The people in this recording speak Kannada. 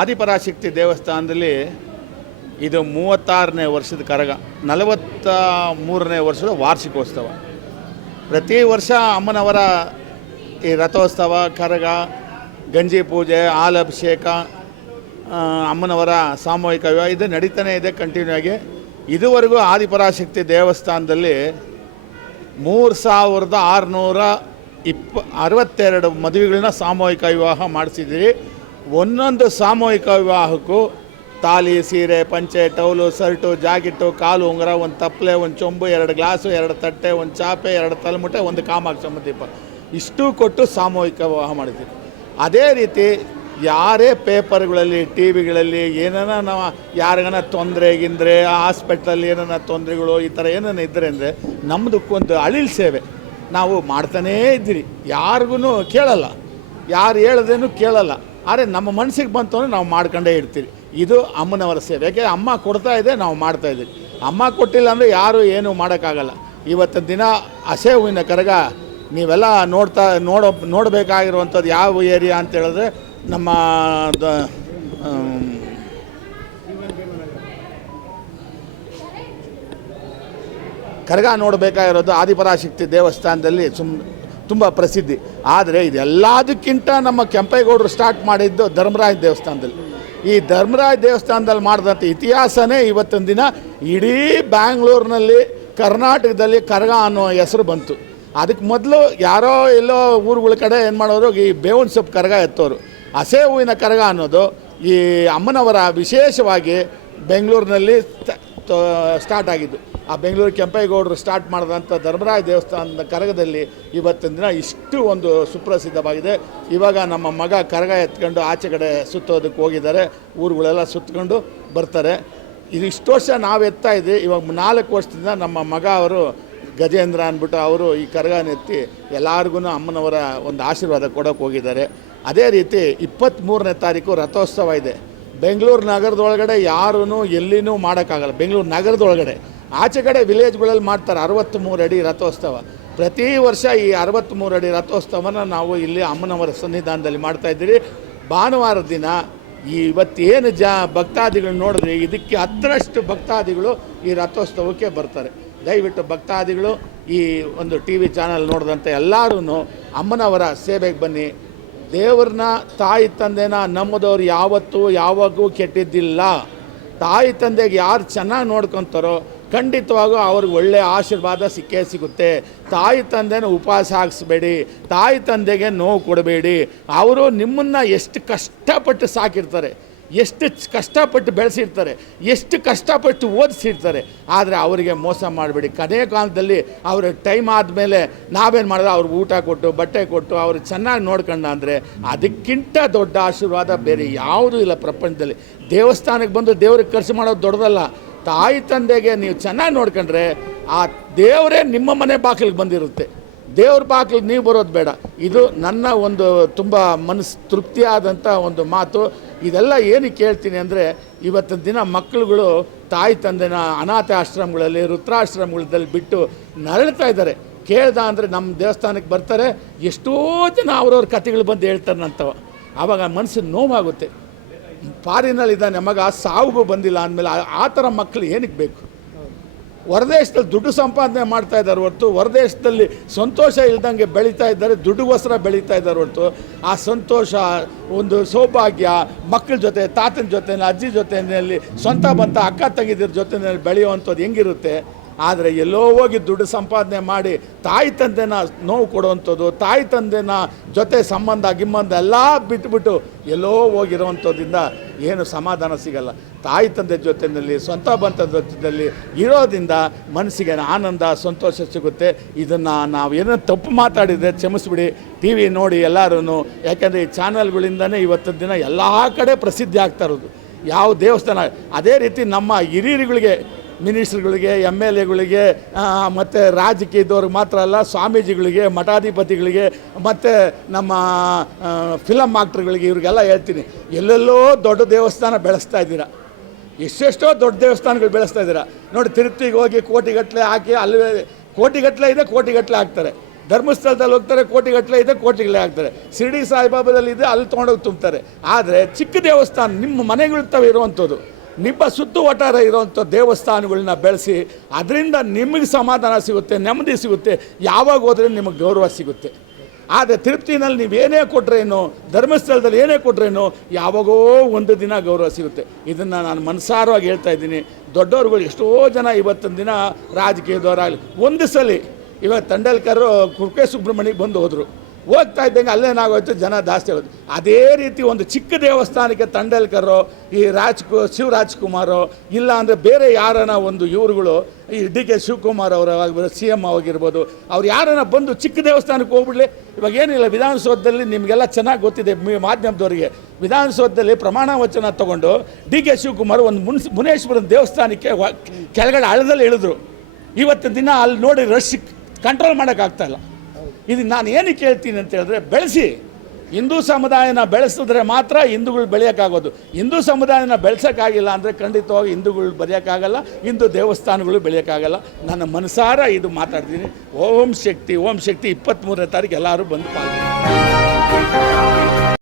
ಆದಿಪರಾಶಕ್ತಿ ದೇವಸ್ಥಾನದಲ್ಲಿ ಇದು 36ನೇ ವರ್ಷದ ಕರಗ, 43ನೇ ವರ್ಷದ ವಾರ್ಷಿಕೋತ್ಸವ. ಪ್ರತಿ ವರ್ಷ ಅಮ್ಮನವರ ಈ ರಥೋತ್ಸವ, ಕರಗ, ಗಂಜಿ ಪೂಜೆ, ಹಾಲಭಿಷೇಕ, ಅಮ್ಮನವರ ಸಾಮೂಹಿಕ ವಿವಾಹ ಇದು ನಡೀತಾನೆ ಇದೆ ಕಂಟಿನ್ಯೂ ಆಗಿ. ಇದುವರೆಗೂ ಆದಿಪರಾಶಕ್ತಿ ದೇವಸ್ಥಾನದಲ್ಲಿ 3662 ಮದುವೆಗಳನ್ನ ಸಾಮೂಹಿಕ ವಿವಾಹ ಮಾಡಿಸಿದ್ದೀರಿ. ಒಂದೊಂದು ಸಾಮೂಹಿಕ ವಿವಾಹಕ್ಕೂ ತಾಲಿ, ಸೀರೆ, ಪಂಚೆ, ಟೌಲು, ಸರ್ಟು, ಜಾಕೆಟು, ಕಾಲು ಉಂಗುರ, ಒಂದು ತಪ್ಪಲೆ, ಒಂದು ಚೊಂಬು, 2 ಗ್ಲಾಸು, 2 ತಟ್ಟೆ, ಒಂದು ಚಾಪೆ, 2 ತಲೆಮುಟ್ಟೆ, ಒಂದು ಕಾಮಾಕ್ಷಮ್ಮ ದೀಪ ಇಷ್ಟು ಕೊಟ್ಟು ಸಾಮೂಹಿಕ ವಿವಾಹ ಮಾಡಿದ್ದೀವಿ. ಅದೇ ರೀತಿ ಯಾರೇ ಪೇಪರ್ಗಳಲ್ಲಿ, ಟಿ ವಿಗಳಲ್ಲಿ ಏನಾನ ನಾವು ಯಾರಿಗಾನ ತೊಂದರೆ ಗಿಂದರೆ, ಹಾಸ್ಪಿಟ್ಲಲ್ಲಿ ಏನಾನ ತೊಂದರೆಗಳು ಈ ಥರ ಏನಾನ ಇದ್ದರೆ ಅಂದರೆ ನಮ್ಮದಕ್ಕೊಂದು ಅಳಿಲು ಸೇವೆ ನಾವು ಮಾಡ್ತಾನೇ ಇದ್ದೀರಿ. ಯಾರಿಗೂ ಕೇಳಲ್ಲ, ಯಾರು ಹೇಳ್ದೇನು ಕೇಳಲ್ಲ. ಆದರೆ ನಮ್ಮ ಮನಸ್ಸಿಗೆ ಬಂತು ಅಂದರೆ ನಾವು ಮಾಡ್ಕೊಂಡೇ ಇರ್ತೀವಿ. ಇದು ಅಮ್ಮನವರ ಸೇವೆ. ಯಾಕೆ ಅಮ್ಮ ಕೊಡ್ತಾ ಇದೆ, ನಾವು ಮಾಡ್ತಾಯಿದ್ದೀವಿ. ಅಮ್ಮ ಕೊಟ್ಟಿಲ್ಲ ಅಂದರೆ ಯಾರೂ ಏನೂ ಮಾಡೋಕ್ಕಾಗಲ್ಲ. ಇವತ್ತಿನ ದಿನ ಹಸೆ ಹೂವಿನ ಕರಗ ನೀವೆಲ್ಲ ನೋಡಬೇಕಾಗಿರುವಂಥದ್ದು ಯಾವ ಏರಿಯಾ ಅಂತ ಹೇಳಿದ್ರೆ ನಮ್ಮ ಕರಗ ನೋಡಬೇಕಾಗಿರೋದು ಆದಿಪರಾಶಕ್ತಿ ದೇವಸ್ಥಾನದಲ್ಲಿ ತುಂಬ ಪ್ರಸಿದ್ಧಿ. ಆದರೆ ಇದೆಲ್ಲದಕ್ಕಿಂತ ನಮ್ಮ ಕೆಂಪೇಗೌಡರು ಸ್ಟಾರ್ಟ್ ಮಾಡಿದ್ದು ಧರ್ಮರಾಯ ದೇವಸ್ಥಾನದಲ್ಲಿ. ಈ ಧರ್ಮರಾಯ ದೇವಸ್ಥಾನದಲ್ಲಿ ಮಾಡಿದಂಥ ಇತಿಹಾಸನೇ ಇವತ್ತಿನ ದಿನ ಇಡೀ ಬ್ಯಾಂಗ್ಳೂರಿನಲ್ಲಿ, ಕರ್ನಾಟಕದಲ್ಲಿ ಕರಗ ಅನ್ನೋ ಹೆಸರು ಬಂತು. ಅದಕ್ಕೆ ಮೊದಲು ಯಾರೋ ಎಲ್ಲೋ ಊರುಗಳ ಕಡೆ ಏನು ಮಾಡೋರು, ಈ ಬೇವಿನ ಸೊಪ್ಪು ಕರಗ ಎತ್ತೋರು. ಹಸೆ ಹೂವಿನ ಕರಗ ಅನ್ನೋದು ಈ ಅಮ್ಮನವರ ವಿಶೇಷವಾಗಿ ಬೆಂಗಳೂರಿನಲ್ಲಿ ಸ್ಟಾರ್ಟ್ ಆಗಿದ್ದು. ಆ ಬೆಂಗಳೂರು ಕೆಂಪೇಗೌಡರು ಸ್ಟಾರ್ಟ್ ಮಾಡಿದಂಥ ಧರ್ಮರಾಯ ದೇವಸ್ಥಾನದ ಕರಗದಲ್ಲಿ ಇವತ್ತಿನ ದಿನ ಇಷ್ಟು ಒಂದು ಸುಪ್ರಸಿದ್ಧವಾಗಿದೆ. ಇವಾಗ ನಮ್ಮ ಮಗ ಕರಗ ಎತ್ಕೊಂಡು ಆಚೆ ಕಡೆ ಸುತ್ತೋದಕ್ಕೆ ಹೋಗಿದ್ದಾರೆ, ಊರುಗಳೆಲ್ಲ ಸುತ್ತಕೊಂಡು ಬರ್ತಾರೆ. ಇದು ಇಷ್ಟು ವರ್ಷ ನಾವು ಎತ್ತಾ ಇದ್ದೀವಿ. ಇವಾಗ 4 ವರ್ಷದಿಂದ ನಮ್ಮ ಮಗ ಅವರು ಗಜೇಂದ್ರ ಅಂದ್ಬಿಟ್ಟು ಅವರು ಈ ಕರಗನ ಎತ್ತಿ ಎಲ್ಲರಿಗೂ ಅಮ್ಮನವರ ಒಂದು ಆಶೀರ್ವಾದ ಕೊಡೋಕೆ ಹೋಗಿದ್ದಾರೆ. ಅದೇ ರೀತಿ 23ನೇ ತಾರೀಕು ರಥೋತ್ಸವ ಇದೆ. ಬೆಂಗಳೂರು ನಗರದೊಳಗಡೆ ಯಾರೂ ಎಲ್ಲಿನೂ ಮಾಡೋಕ್ಕಾಗಲ್ಲ. ಬೆಂಗಳೂರು ನಗರದೊಳಗಡೆ ಆಚೆ ಕಡೆ ವಿಲೇಜ್ಗಳಲ್ಲಿ ಮಾಡ್ತಾರೆ 63 ಅಡಿ ರಥೋತ್ಸವ. ಪ್ರತಿ ವರ್ಷ ಈ 63 ಅಡಿ ರಥೋತ್ಸವನ ನಾವು ಇಲ್ಲಿ ಅಮ್ಮನವರ ಸನ್ನಿಧಾನದಲ್ಲಿ ಮಾಡ್ತಾಯಿದ್ದೀರಿ. ಭಾನುವಾರದ ದಿನ ಇವತ್ತೇನು ಭಕ್ತಾದಿಗಳು ನೋಡಿದ್ರೆ ಇದಕ್ಕೆ 10ರಷ್ಟು ಭಕ್ತಾದಿಗಳು ಈ ರಥೋತ್ಸವಕ್ಕೆ ಬರ್ತಾರೆ. ದಯವಿಟ್ಟು ಭಕ್ತಾದಿಗಳು ಈ ಒಂದು ಟಿ ವಿ ಚಾನಲ್ ನೋಡಿದಂಥ ಎಲ್ಲರೂ ಅಮ್ಮನವರ ಸೇವೆಗೆ ಬನ್ನಿ. ದೇವ್ರನ್ನ, ತಾಯಿ ತಂದೆನ ನಂಬಿದವ್ರು ಯಾವತ್ತೂ ಯಾವಾಗೂ ಕೆಟ್ಟಿದ್ದಿಲ್ಲ. ತಾಯಿ ತಂದೆಗೆ ಯಾರು ಚೆನ್ನಾಗಿ ನೋಡ್ಕೊತಾರೋ ಖಂಡಿತವಾಗೂ ಅವ್ರಿಗೆ ಒಳ್ಳೆಯ ಆಶೀರ್ವಾದ ಸಿಕ್ಕೇ ಸಿಗುತ್ತೆ. ತಾಯಿ ತಂದೆನ ಉಪವಾಸ ಹಾಕಿಸ್ಬೇಡಿ, ತಾಯಿ ತಂದೆಗೆ ನೋವು ಕೊಡಬೇಡಿ. ಅವರು ನಿಮ್ಮನ್ನು ಎಷ್ಟು ಕಷ್ಟಪಟ್ಟು ಸಾಕಿರ್ತಾರೆ, ಎಷ್ಟು ಕಷ್ಟಪಟ್ಟು ಬೆಳೆಸಿರ್ತಾರೆ, ಎಷ್ಟು ಕಷ್ಟಪಟ್ಟು ಓದಿಸಿರ್ತಾರೆ. ಆದರೆ ಅವರಿಗೆ ಮೋಸ ಮಾಡಬೇಡಿ. ಕದೇ ಕಾಲದಲ್ಲಿ ಅವ್ರ ಟೈಮ್ ಆದಮೇಲೆ ನಾವೇನು ಮಾಡಿದ್ರೆ ಅವ್ರಿಗೆ ಊಟ ಕೊಟ್ಟು, ಬಟ್ಟೆ ಕೊಟ್ಟು, ಅವ್ರಿಗೆ ಚೆನ್ನಾಗಿ ನೋಡ್ಕೊಂಡ ಅಂದರೆ ಅದಕ್ಕಿಂತ ದೊಡ್ಡ ಆಶೀರ್ವಾದ ಬೇರೆ ಯಾವುದೂ ಇಲ್ಲ ಪ್ರಪಂಚದಲ್ಲಿ. ದೇವಸ್ಥಾನಕ್ಕೆ ಬಂದು ದೇವ್ರಿಗೆ ಖರ್ಚು ಮಾಡೋದು ದೊಡ್ಡದಲ್ಲ. ತಾಯಿ ತಂದೆಗೆ ನೀವು ಚೆನ್ನಾಗಿ ನೋಡ್ಕೊಂಡ್ರೆ ಆ ದೇವರೇ ನಿಮ್ಮ ಮನೆ ಬಾಗಿಲಿಗೆ ಬಂದಿರುತ್ತೆ. ದೇವ್ರ ಬಾಗಿಲಿಗೆ ನೀವು ಬರೋದು ಬೇಡ. ಇದು ನನ್ನ ಒಂದು ತುಂಬ ಮನಸ್ಸು ತೃಪ್ತಿಯಾದಂಥ ಒಂದು ಮಾತು. ಇದೆಲ್ಲ ಏನಕ್ಕೆ ಹೇಳ್ತೀನಿ ಅಂದರೆ ಇವತ್ತಿನ ದಿನ ಮಕ್ಕಳುಗಳು ತಾಯಿ ತಂದೆನ ಅನಾಥ ಆಶ್ರಮಗಳಲ್ಲಿ, ವೃದ್ಧಾಶ್ರಮಗಳಲ್ಲಿ ಬಿಟ್ಟು ನರಳ್ತಾ ಇದ್ದಾರೆ. ಕೇಳ್ದ ಅಂದರೆ ನಮ್ಮ ದೇವಸ್ಥಾನಕ್ಕೆ ಬರ್ತಾರೆ, ಎಷ್ಟೋ ಜನ ಅವ್ರವ್ರ ಕಥೆಗಳು ಬಂದು ಹೇಳ್ತಾರೆ ನಂತವ. ಆವಾಗ ಮನಸ್ಸಿಗೆ ನೋವಾಗುತ್ತೆ. ಫಾರಿನಲ್ಲಿದ್ದಾನೆ ಮಗ, ಸಾವುಗೂ ಬಂದಿಲ್ಲ ಅಂದಮೇಲೆ ಆ ಥರ ಮಕ್ಕಳು ಏನಕ್ಕೆ ಬೇಕು? ಹೊರದೇಶದಲ್ಲಿ ದುಡ್ಡು ಸಂಪಾದನೆ ಮಾಡ್ತಾ ಇದ್ದಾರೆ ಹೊರತು, ಹೊರದೇಶದಲ್ಲಿ ಸಂತೋಷ ಇಲ್ದಂಗೆ ಬೆಳೀತಾ ಇದ್ದಾರೆ, ದುಡ್ಡುಗೋಸ್ಕರ ಬೆಳೀತಾ ಇದ್ದಾರೆ ಹೊರತು ಆ ಸಂತೋಷ, ಒಂದು ಸೌಭಾಗ್ಯ, ಮಕ್ಕಳ ಜೊತೆ, ತಾತನ ಜೊತೆ, ಅಜ್ಜಿ ಜೊತೆಯಲ್ಲಿ, ಸ್ವಂತ ಬಂತ ಅಕ್ಕ ತಂಗಿದ್ರ ಜೊತೆಯಲ್ಲಿ ಬೆಳೆಯುವಂಥದ್ದು ಹೆಂಗಿರುತ್ತೆ? ಆದರೆ ಎಲ್ಲೋ ಹೋಗಿ ದುಡ್ಡು ಸಂಪಾದನೆ ಮಾಡಿ ತಾಯಿ ತಂದೆನ ನೋವು ಕೊಡುವಂಥದ್ದು, ತಾಯಿ ತಂದೆನ ಜೊತೆ ಸಂಬಂಧ ಗಿಂಬಂಧ ಎಲ್ಲ ಬಿಟ್ಬಿಟ್ಟು ಎಲ್ಲೋ ಹೋಗಿರೋವಂಥದ್ದಿಂದ ಏನು ಸಮಾಧಾನ ಸಿಗಲ್ಲ. ತಾಯಿ ತಂದೆ ಜೊತೆಯಲ್ಲಿ, ಸ್ವಂತ ಬಂಧದ ಜೊತೆಯಲ್ಲಿ ಇರೋದ್ರಿಂದ ಮನಸ್ಸಿಗೆ ಆನಂದ, ಸಂತೋಷ ಸಿಗುತ್ತೆ. ಇದನ್ನು ನಾವು ಏನೋ ತಪ್ಪು ಮಾತಾಡಿದರೆ ಕ್ಷಮಿಸ್ಬಿಡಿ. ಟಿ ವಿ ನೋಡಿ ಎಲ್ಲರೂ, ಯಾಕೆಂದರೆ ಈ ಚಾನಲ್ಗಳಿಂದನೇ ಇವತ್ತಿನ ದಿನ ಎಲ್ಲ ಕಡೆ ಪ್ರಸಿದ್ಧಿ ಆಗ್ತಾ ಇರೋದು. ಯಾವ ದೇವಸ್ಥಾನ, ಅದೇ ರೀತಿ ನಮ್ಮ ಹಿರಿಯರುಗಳಿಗೆ, ಮಿನಿಸ್ಟ್ರುಗಳಿಗೆ, ಎಮ್ ಎಲ್ ಎಗಳಿಗೆ, ಮತ್ತು ರಾಜಕೀಯದವ್ರಿಗೆ ಮಾತ್ರ ಅಲ್ಲ, ಸ್ವಾಮೀಜಿಗಳಿಗೆ, ಮಠಾಧಿಪತಿಗಳಿಗೆ, ಮತ್ತು ನಮ್ಮ ಫಿಲಮ್ ಆಕ್ಟ್ರುಗಳಿಗೆ, ಇವ್ರಿಗೆಲ್ಲ ಹೇಳ್ತೀನಿ, ಎಲ್ಲೆಲ್ಲೋ ದೊಡ್ಡ ದೇವಸ್ಥಾನ ಬೆಳೆಸ್ತಾ ಇದ್ದೀರಾ, ಎಷ್ಟೆಷ್ಟೋ ದೊಡ್ಡ ದೇವಸ್ಥಾನಗಳು ಬೆಳೆಸ್ತಾ ಇದ್ದೀರಾ ನೋಡಿ. ತಿರುಪ್ತಿಗೆ ಹೋಗಿ ಕೋಟಿಗಟ್ಟಲೆ ಹಾಕಿ, ಅಲ್ಲಿ ಕೋಟಿಗಟ್ಟಲೆ ಇದೆ, ಕೋಟಿಗಟ್ಟಲೆ ಹಾಕ್ತಾರೆ. ಧರ್ಮಸ್ಥಳದಲ್ಲಿ ಹೋಗ್ತಾರೆ, ಕೋಟಿಗಟ್ಟಲೆ ಇದೆ, ಕೋಟಿಗಳೇ ಆಗ್ತಾರೆ. ಶಿರ್ಡಿ ಸಾಯಿಬಾಬಾದಲ್ಲಿ ಇದೆ, ಅಲ್ಲಿ ತೊಗೊಂಡೋಗಿ ತುಂಬ್ತಾರೆ. ಆದರೆ ಚಿಕ್ಕ ದೇವಸ್ಥಾನ ನಿಮ್ಮ ಮನೆಗಳಿರ್ತವೆ ಇರುವಂಥದ್ದು, ನಿಮ್ಮ ಸುತ್ತು ವಟಾರ ಇರುವಂಥ ದೇವಸ್ಥಾನಗಳನ್ನ ಬೆಳೆಸಿ ಅದರಿಂದ ನಿಮಗೆ ಸಮಾಧಾನ ಸಿಗುತ್ತೆ, ನೆಮ್ಮದಿ ಸಿಗುತ್ತೆ, ಯಾವಾಗ ಹೋದ್ರೆ ನಿಮಗೆ ಗೌರವ ಸಿಗುತ್ತೆ. ಆದರೆ ತಿರುಪತಿನಲ್ಲಿ ನೀವು ಏನೇ ಕೊಟ್ರೇನು, ಧರ್ಮಸ್ಥಳದಲ್ಲಿ ಏನೇ ಕೊಟ್ರೇನು ಯಾವಾಗೋ ಒಂದು ದಿನ ಗೌರವ ಸಿಗುತ್ತೆ. ಇದನ್ನು ನಾನು ಮನಸಾರವಾಗಿ ಹೇಳ್ತಾ ಇದ್ದೀನಿ. ದೊಡ್ಡವ್ರುಗಳು ಎಷ್ಟೋ ಜನ ಇವತ್ತಿನ ದಿನ ರಾಜಕೀಯದವರಾಗಲಿ ಒಂದು ಸಲ ಇವತ್ತು ತಂಡೇಲ್ಕರ್ ಕುಕ್ಕೆ ಸುಬ್ರಹ್ಮಣ್ಯಕ್ಕೆ ಬಂದು ಹೋದರು, ಹೋಗ್ತಾ ಇದ್ದಂಗೆ ಅಲ್ಲೇನಾಗೋಯ್ತು, ಜನ ಜಾಸ್ತಿ ಆಗೋದು. ಅದೇ ರೀತಿ ಒಂದು ಚಿಕ್ಕ ದೇವಸ್ಥಾನಕ್ಕೆ ತಂಡೇಲ್ಕರು, ಈ ಶಿವರಾಜ್ಕುಮಾರು, ಇಲ್ಲ ಅಂದರೆ ಬೇರೆ ಯಾರನ ಒಂದು ಇವರುಗಳು, ಈ ಡಿ.ಕೆ. ಶಿವಕುಮಾರ್ ಅವರಾಗಿರ್ಬೋದು, CM ಆಗಿರ್ಬೋದು, ಅವ್ರು ಯಾರನ್ನ ಬಂದು ಚಿಕ್ಕ ದೇವಸ್ಥಾನಕ್ಕೆ ಹೋಗ್ಬಿಡ್ಲಿ. ಇವಾಗ ಏನಿಲ್ಲ, ವಿಧಾನಸೌಧದಲ್ಲಿ ನಿಮಗೆಲ್ಲ ಚೆನ್ನಾಗಿ ಗೊತ್ತಿದೆ, ಮಾಧ್ಯಮದವರಿಗೆ, ವಿಧಾನಸೌಧದಲ್ಲಿ ಪ್ರಮಾಣ ವಚನ ತಗೊಂಡು ಡಿ.ಕೆ. ಶಿವಕುಮಾರ್ ಒಂದು ಮುನೇಶ್ವರನ ದೇವಸ್ಥಾನಕ್ಕೆ ಕೆಳಗಡೆ ಹಳ್ಳದಲ್ಲಿ ಇಳಿದ್ರು. ಇವತ್ತಿನ ದಿನ ಅಲ್ಲಿ ನೋಡಿ ರಶ್ ಕಂಟ್ರೋಲ್ ಮಾಡೋಕ್ಕಾಗ್ತಾಯಿಲ್ಲ. ಇದು ನಾನು ಏನಕ್ಕೆ ಹೇಳ್ತೀನಿ ಅಂತ ಹೇಳಿದ್ರೆ, ಬೆಳೆಸಿ, ಹಿಂದೂ ಸಮುದಾಯನ ಬೆಳೆಸಿದ್ರೆ ಮಾತ್ರ ಹಿಂದೂಗಳು ಬೆಳೆಯೋಕ್ಕಾಗೋದು. ಹಿಂದೂ ಸಮುದಾಯನ ಬೆಳೆಸೋಕ್ಕಾಗಿಲ್ಲ ಅಂದರೆ ಖಂಡಿತವಾಗಿ ಹಿಂದೂಗಳು ಬೆಳೆಯೋಕ್ಕಾಗಲ್ಲ, ಹಿಂದೂ ದೇವಸ್ಥಾನಗಳು ಬೆಳೆಯೋಕ್ಕಾಗಲ್ಲ. ನನ್ನ ಮನಸಾರ ಇದು ಮಾತಾಡ್ತೀನಿ. ಓಂ ಶಕ್ತಿ 23ನೇ ತಾರೀಕು ಎಲ್ಲರೂ ಬಂದು ಪಾಲ್ಗೊಳ್ಳಿ.